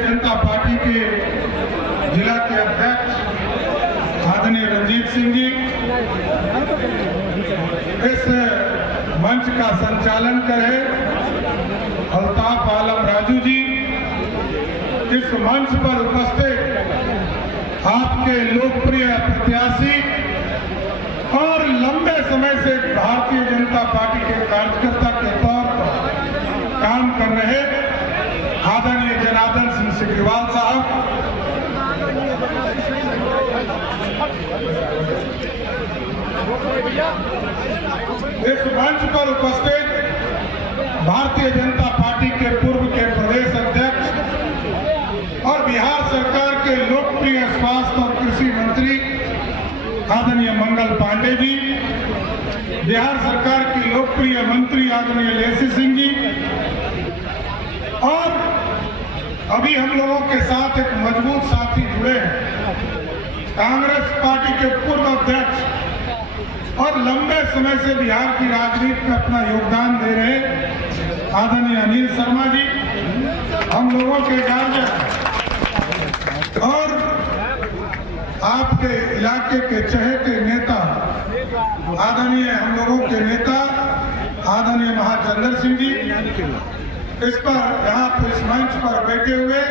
जनता party के जिला के अध्यक्ष आदरणीय रंजीत सिंह जी इस मंच का संचालन करे, अल्ताफ आलम राजू जी इस मंच पर उपस्थित आपके लोकप्रिय प्रत्याशी और लंबे समय से भारतीय जनता पार्टी के कार्यकर्ता के तौर पर काम कर रहे आदरणीय जनार्दन सिंह सिग्रीवाल साहब, इस मंच पर उपस्थित भारतीय जनता पार्टी के पूर्व के प्रदेश अध्यक्ष और बिहार सरकार के लोकप्रिय स्वास्थ्य और कृषि मंत्री आदरणीय मंगल पांडे जी, बिहार सरकार की लोकप्रिय मंत्री आदरणीय लेसी सिंह जी, और अभी हम लोगों के साथ एक मजबूत साथी जुड़े हैं, कांग्रेस पार्टी के पूर्व अध्यक्ष और लंबे समय से बिहार की राजनीति में अपना योगदान दे रहे आदरणीय अनिल शर्मा जी, हम लोगों के गार्जियन और आपके इलाके के चहेते नेता आदरणीय हम लोगों के नेता आदरणीय महाचंद्र सिंह जी, इस पर यहाँ पर इस मंच पर बैठे हुए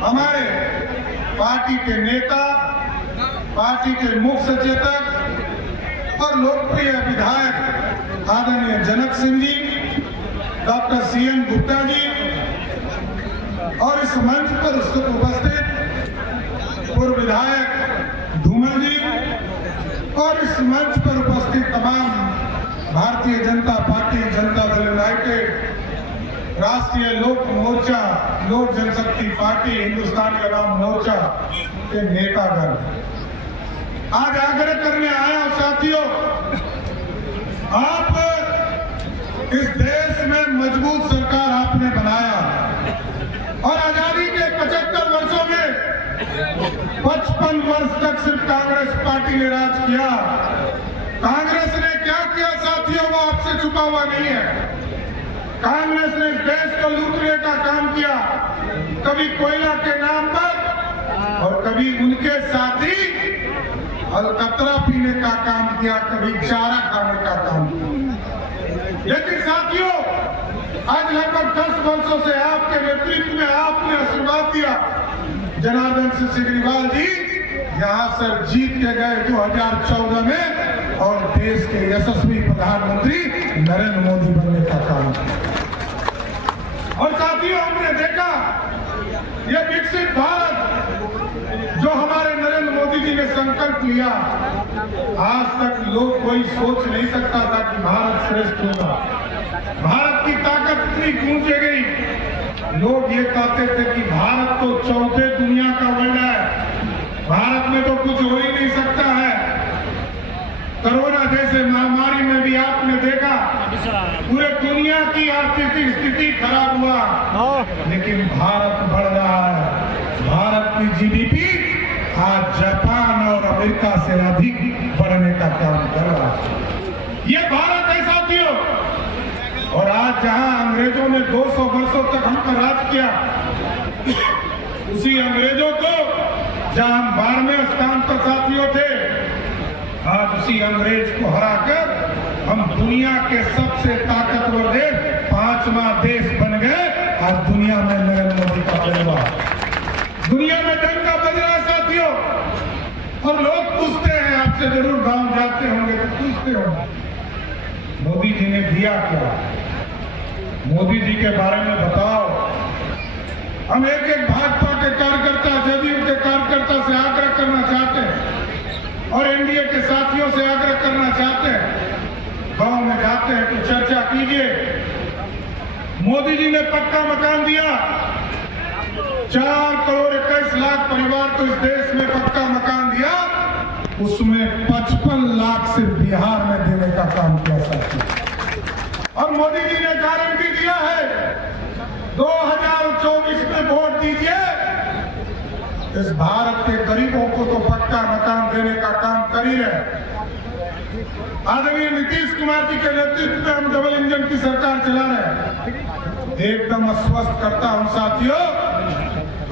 हमारे पार्टी के नेता, पार्टी के मुख्य सचेतक और लोकप्रिय विधायक आदरणीय जनक सिंह जी, डॉक्टर सीएन गुप्ता जी, और इस मंच पर उपस्थित पूर्व विधायक धूमल जी, और इस मंच पर उपस्थित तमाम भारतीय जनता पार्टी, जनता दल यूनाइटेड, राष्ट्रीय लोक मोर्चा, लोक जनशक्ति पार्टी, हिंदुस्तानी अवाम मोर्चा के नेतागण, आज आग्रह करने आया हूं साथियों, आप इस देश में मजबूत सरकार आपने बनाया और आजादी के 75 वर्षों में 55 वर्ष तक सिर्फ कांग्रेस पार्टी ने राज किया। कांग्रेस ने क्या किया साथियों, वो आपसे छुपा हुआ नहीं है। कांग्रेस ने इस देश को लूटने का काम किया, कभी कोयला के नाम पर और कभी उनके साथी अलकतरा पीने का काम किया, कभी चारा खाने का काम किया। लेकिन साथियों, आज लगभग 10 वर्षों से आपके नेतृत्व में आपने आशीर्वाद दिया, जनार्दन सिंह सिग्रीवाल जी यहाँ से जीत के गए 2014 में और देश के यशस्वी प्रधानमंत्री नरेंद्र मोदी बनने का काम किया। और साथियों, हमने देखा ये विकसित भारत जो हमारे नरेंद्र मोदी जी ने संकल्प लिया, आज तक लोग कोई सोच नहीं सकता था कि भारत श्रेष्ठ होगा। भारत की ताकत इतनी गूंजे गई, लोग ये कहते थे कि भारत तो चौथे दुनिया का वर्ल्ड है, भारत में तो कुछ हो ही नहीं सकता है। कोरोना जैसे महामारी में भी आपने देखा पूरे दुनिया की आर्थिक स्थिति खराब हुआ, लेकिन भारत बढ़ रहा है। भारत की जीडीपी आज जापान और अमेरिका से अधिक बढ़ने का काम कर रहा है। ये भारत है साथियों। और आज जहां अंग्रेजों ने 200 वर्षों तक हम पर राज किया, उसी अंग्रेजों को जहां हम 12वें स्थान पर साथियों थे, आज उसी अंग्रेज को हराकर हम दुनिया के सबसे ताकतवर देश, 5वां देश बन गए। आज दुनिया में नरेंद्र मोदी का जलवा, दुनिया में डंका बज रहा है साथियों। और लोग पूछते हैं, आपसे जरूर गांव जाते होंगे तो पूछते होंगे, मोदी जी ने दिया क्या, मोदी जी के बारे में बताओ। हम एक एक भाजपा के कार्यकर्ता, जदयू के कार्यकर्ता से आग्रह करना चाहते हैं और एनडीए के साथियों से आग्रह करना चाहते हैं, गांव में जाते हैं तो चर्चा कीजिए। मोदी जी ने पक्का मकान दिया, 4 करोड़ 21 लाख परिवार को इस देश में पक्का मकान दिया, उसमें 55 लाख सिर्फ बिहार में देने का काम किया साथियों। और मोदी जी ने गारंटी दिया है 2024 में वोट दीजिए, इस भारत के गरीबों को तो पक्का मकान देने का काम कर ही रहे। आदरणीय नीतीश कुमार जी के नेतृत्व में हम डबल इंजन की सरकार चला रहे हैं। एकदम आश्वस्त करता हूं साथियों,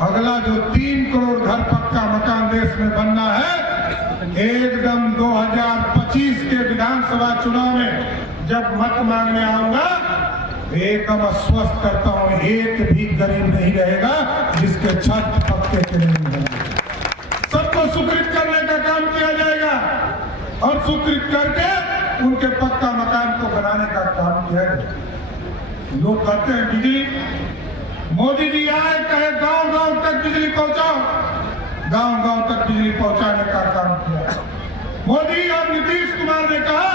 अगला जो 3 करोड़ घर पक्का मकान देश में बनना है, एकदम 2025 के विधानसभा चुनाव में जब मत मांगने आऊंगा, एकदम आश्वस्त करता हूं, एक भी गरीब नहीं रहेगा जिसके छत पक्के के नहीं बनेंगे। सबको स्वीकृत करने का काम किया जाएगा और स्वीकृत करके उनके पक्का मकान को बनाने का काम किया जाएगा। लोग कहते हैं बिजली, मोदी जी आए कहे गांव-गांव तक बिजली पहुंचाओ, गांव-गांव तक बिजली पहुंचाने का काम किया। मोदी और नीतीश कुमार ने कहा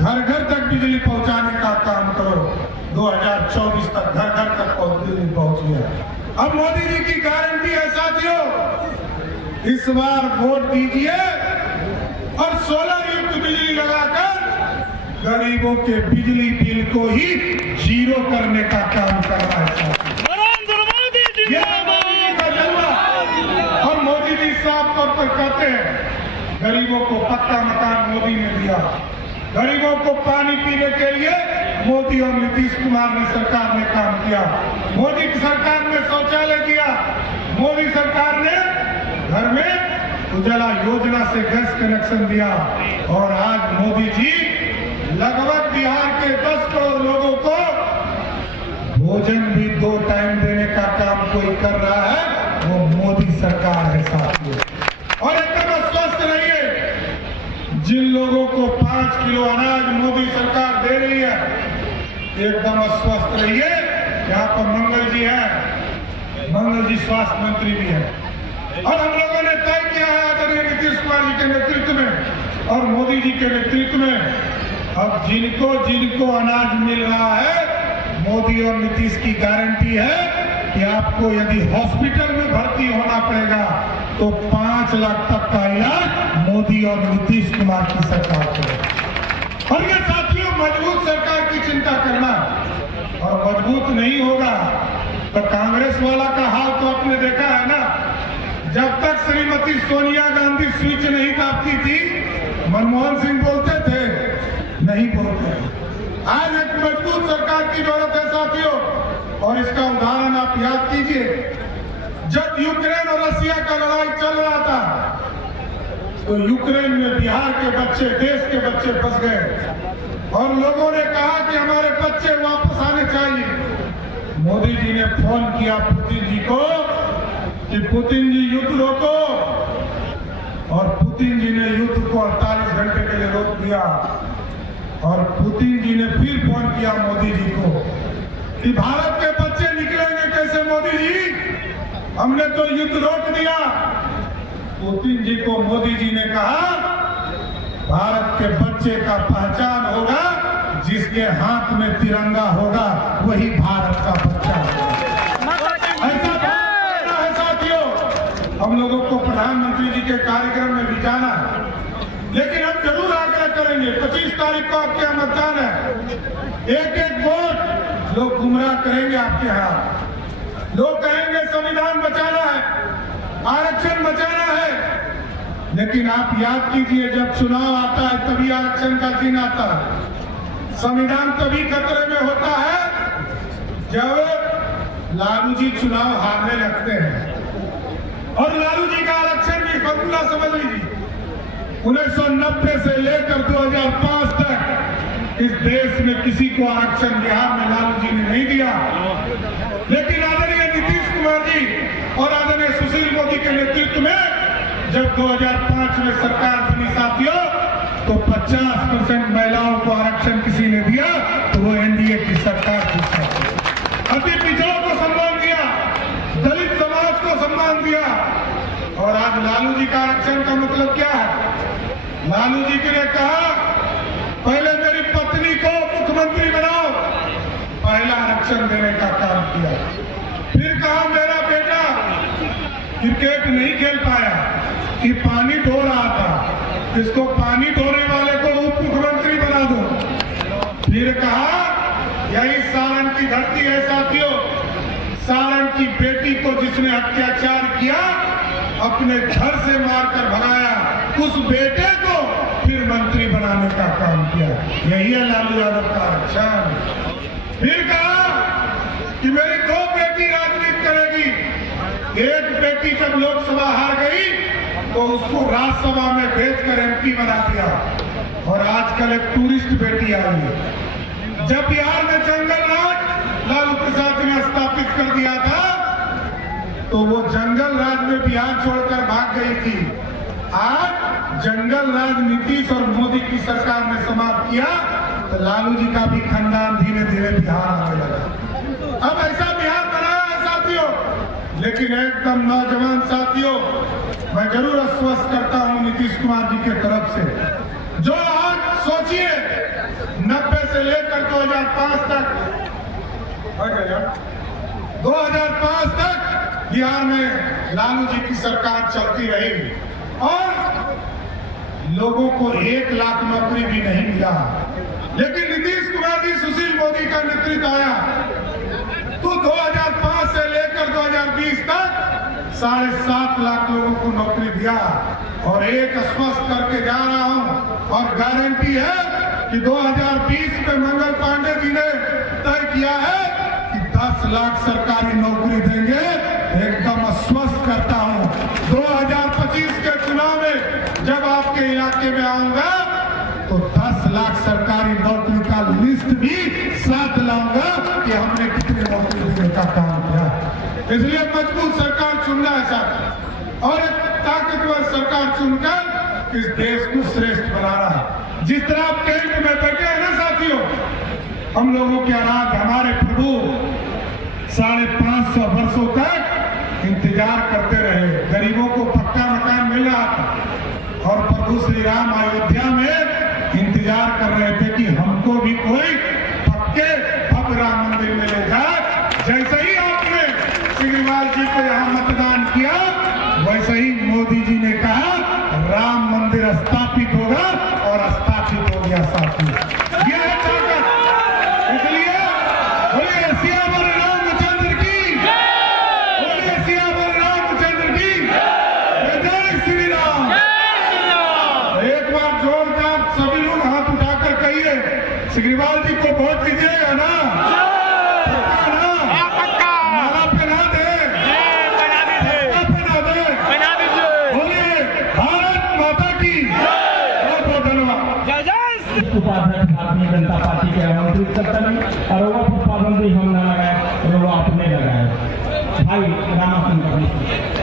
घर-घर तक बिजली पहुंचाने का काम करो, 2024 तक घर-घर तक बिजली पहुंच गया। अब मोदी जी की गारंटी है साथियों, इस बार वोट दीजिए और सोलर युक्त बिजली लगाकर गरीबों के बिजली बिल को ही 0 करने का काम करना है। और मोदी जी साफ तौर पर कहते हैं गरीबों को पक्का मकान मोदी ने दिया, गरीबों को पानी पीने के लिए मोदी और नीतीश कुमार ने सरकार ने काम किया, मोदी की सरकार ने शौचालय दिया, मोदी सरकार ने घर में उजाला योजना से गैस कनेक्शन दिया और आज मोदी जी लगभग बिहार के 10 करोड़ लोगों को भोजन भी 2 टाइम देने का काम कोई कर रहा है, वो मोदी सरकार है साथियों। और एकदम स्वस्थ रहिए, जिन लोगों को 5 किलो अनाज मोदी सरकार दे रही है, एकदम स्वस्थ रहिए। यहाँ पर मंगल जी है, मंगल जी स्वास्थ्य मंत्री भी है और हम लोगों ने तय किया है आदरणीय नीतीश कुमार जी के नेतृत्व में और मोदी जी के नेतृत्व में, अब जिनको जिनको अनाज मिल रहा है, मोदी और नीतीश की गारंटी है कि आपको यदि हॉस्पिटल में भर्ती होना पड़ेगा तो 5 लाख तक का इलाज मोदी और नीतीश कुमार की सरकार करेगी। और ये साथियों, मजबूत सरकार की चिंता करना और मजबूत नहीं होगा तो कांग्रेस वाला का हाल तो आपने देखा है ना, जब तक श्रीमती सोनिया गांधी स्विच नहीं दाबती थी, मनमोहन सिंह बोलते थे, नहीं बोलते। आज एक मजबूत सरकार की जरूरत है साथियों, और इसका उदाहरण आप याद कीजिए, जब यूक्रेन और रशिया का लड़ाई चल रहा था तो यूक्रेन में बिहार के बच्चे, देश के बच्चे फंस गए और लोगों ने कहा कि हमारे बच्चे वापस आने चाहिए। मोदी जी ने फोन किया पुतिन जी को कि पुतिन जी युद्ध रोको, और पुतिन जी ने युद्ध को 48 घंटे के लिए रोक दिया। और पुतिन जी ने फिर फोन किया मोदी जी को कि भारत के बच्चे निकलेंगे कैसे मोदी जी, हमने तो युद्ध रोक दिया। पुतिन जी को मोदी जी ने कहा भारत के बच्चे का पहचान होगा जिसके हाथ में तिरंगा होगा, वही भारत का बच्चा होगा। ऐसा है साथियों, हम लोगों को प्रधानमंत्री जी के कार्यक्रम में भी जाना है, लेकिन हम जरूर आग्रह करेंगे 25 तारीख को आपके यहाँ मतदान है, एक वोट लोग गुमराह करेंगे आपके यहाँ, लोग कहेंगे संविधान बचाना है, आरक्षण बचाना है, लेकिन आप याद कीजिए जब चुनाव आता है तभी आरक्षण का दिन आता है। संविधान तभी खतरे में होता है जब लालू जी चुनाव हारने लगते हैं। और लालू जी का आरक्षण भी फॉर्मूला समझ लीजिए, 1990 से लेकर 2005 तक इस देश में किसी को आरक्षण बिहार में लालू जी ने नहीं दिया, लेकिन आदरणीय नीतीश कुमार जी और आदरणीय सुशील मोदी के नेतृत्व में जब 2005 में सरकार बनी साथियों, तो 50% महिलाओं को आरक्षण किसी ने दिया तो वो एनडीए की सरकार थी। अति पिछड़ों को सम्मान दिया, दलित समाज को सम्मान दिया। और आज लालू जी का आरक्षण का मतलब क्या है? लालू जी ने कहा पहले मेरी पत्नी को मुख्यमंत्री बनाओ, पहला आरक्षण देने का काम किया। फिर कहा मेरा बेटा क्रिकेट नहीं खेल पाया कि पानी ढो रहा था, इसको पानी ढोने वाले को उप मुख्यमंत्री बना दो। फिर कहा यही सारण की धरती है साथियों, सारण की बेटी को जिसने अत्याचार किया, अपने घर से मारकर भगाया, उस बेटे को फिर मंत्री बनाने का काम किया। यही है लालू यादव का आरक्षण। फिर कहा कि मेरी 2 बेटी राजनीति करेगी, एक बेटी जब लोकसभा हार गई तो उसको राज्यसभा में भेजकर एमपी बना दिया और आजकल एक टूरिस्ट बेटी आई है। जब बिहार में जंगल राज लालू प्रसाद ने स्थापित कर दिया था तो वो जंगल राज में बिहार छोड़कर भाग गई थी। आज जंगल राज नीतीश और मोदी की सरकार ने समाप्त किया तो लालू जी का भी खानदान धीरे धीरे बिहार आने लगा। अब ऐसा बिहार बनाया है साथियों, लेकिन एकदम नौजवान साथियों, मैं जरूर आश्वस्त करता हूं नीतीश कुमार जी की तरफ से, जो आज सोचिए 90 से लेकर 2005 तक बिहार में लालू जी की सरकार चलती रही और लोगों को 1 लाख नौकरी भी नहीं मिला। लेकिन नीतीश कुमार जी, सुशील मोदी का नेतृत्व आया तो 2005 से लेकर 2020 तक 7.5 लाख लोगों को नौकरी दिया। और एक स्पष्ट करके जा रहा हूं और गारंटी है कि 2020 में मंगल पांडे जी ने तय किया है कि 10 लाख सरकारी नौकरी देंगे। एकदम स्पष्ट करता हूं 2025 के चुनाव में जब आपके इलाके में आऊंगा तो 10 लाख सरकारी नौकरी का लिस्ट भी साथ लाऊंगा कि हमने कितने नौकरी देने का काम किया। इसलिए मजबूत सरकार चुनना है साथ और एक ताकतवर सरकार चुनकर इस देश को श्रेष्ठ बनाना है। जिस तरह आप टेंट में बैठे हैं ना साथियों, हम लोगों के आराध्य हमारे प्रभु 550 वर्षों तक इंतजार करते रहे, गरीबों को पक्का मकान मिल रहा था और प्रभु श्री राम अयोध्या में इंतजार कर रहे थे कि हमको भी कोई पक्के भव्य राम मंदिर मिलेगा। जैसे ही आपने केजरीवाल जी को यहाँ मतदान किया, वैसे ही मोदी जी ने कहा राम मंदिर स्थापित होगा और स्थापित हो गया साथी। यह है ताकत। इसलिए बोलिए सियावर रामचंद्र की, बोलिए सियावर रामचंद्र की जय श्री राम। एक बार जोरदार सभी लोग हाथ उठाकर कहिए, केजरीवाल जी को वोट दीजिएगा ना? माला पहना दे, पहना दे। बोलिए भारत माता की। बहुत बहुत धन्यवाद। उपाध्यक्ष भारतीय जनता पार्टी के आमंत्रित करते हैं और वो पाबंदी हम न लगाए, वो अपने लगाए। भाई रामाशंकर।